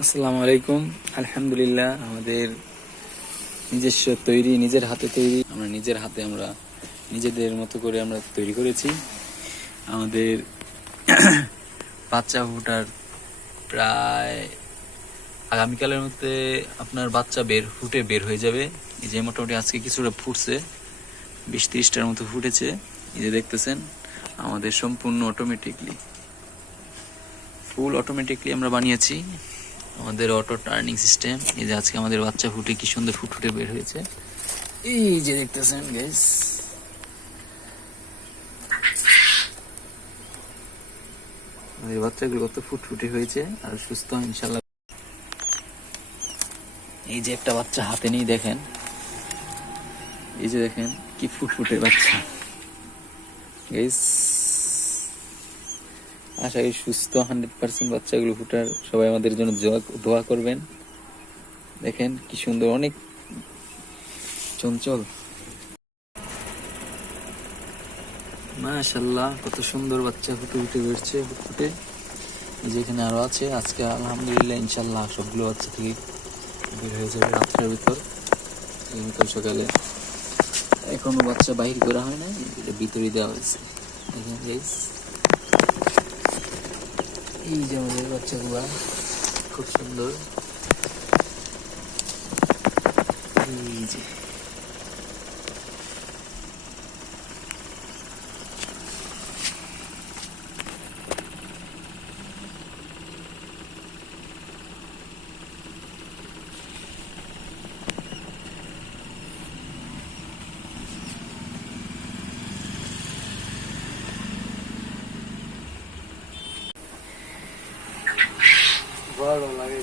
আসসালামু আলাইকুম। আলহামদুলিল্লাহ, আমাদের নিজস্ব তৈরি, নিজের হাতে তৈরি, আমরা নিজেদের মতো করে আমরা তৈরি করেছি। আমাদের বাচ্চা ফুটার প্রায় আগামীকালের মধ্যে আপনার বাচ্চা ফুটে বের হয়ে যাবে। এই যে মোটামুটি আজকে কিছুটা ফুটছে, 20-30টার মতো ফুটেছে। এই যে দেখতেছেন, আমাদের সম্পূর্ণ ফুল অটোমেটিকলি আমরা বানিয়েছি। আমাদের অটো টার্নিং সিস্টেম। এই যে আজকে আমাদের বাচ্চা ফুটে কি সুন্দর ফুটফুটে বের হয়েছে। এই যে দেখতেছেন গাইস, আমাদের বাচ্চাগুলো কত ফুটফুটে হয়েছে আর সুস্থ ইনশাল্লাহ। এই যে একটা বাচ্চা হাতে নিয়ে দেখেন, এই যে দেখেন কি ফুটফুটে বাচ্চা গাইস। আশা করি সুস্থ 100% বাচ্চাগুলো ফুটার সবাই আমাদের জন্য দোয়া করবেন। দেখেন কি সুন্দর, অনেক চঞ্চল, মাশাআল্লাহ কত সুন্দর বাচ্চা ফুটে ফুটে বেরছে ফুটফুটে। যেখানে আরো আছে, আজকে আলহামদুলিল্লাহ ইনশাল্লাহ সবগুলো বাচ্চা থেকে বের হয়ে যাবে রাত্রের ভিতর। সকালে এখনো বাচ্চা বাহির করা হয় না, এটা ভিতরে দেওয়া হয়েছে। দেখেন গাইস, এই যে আমাদের বাচ্চাগুলা খুব সুন্দর। এই যে ভালো লাগে।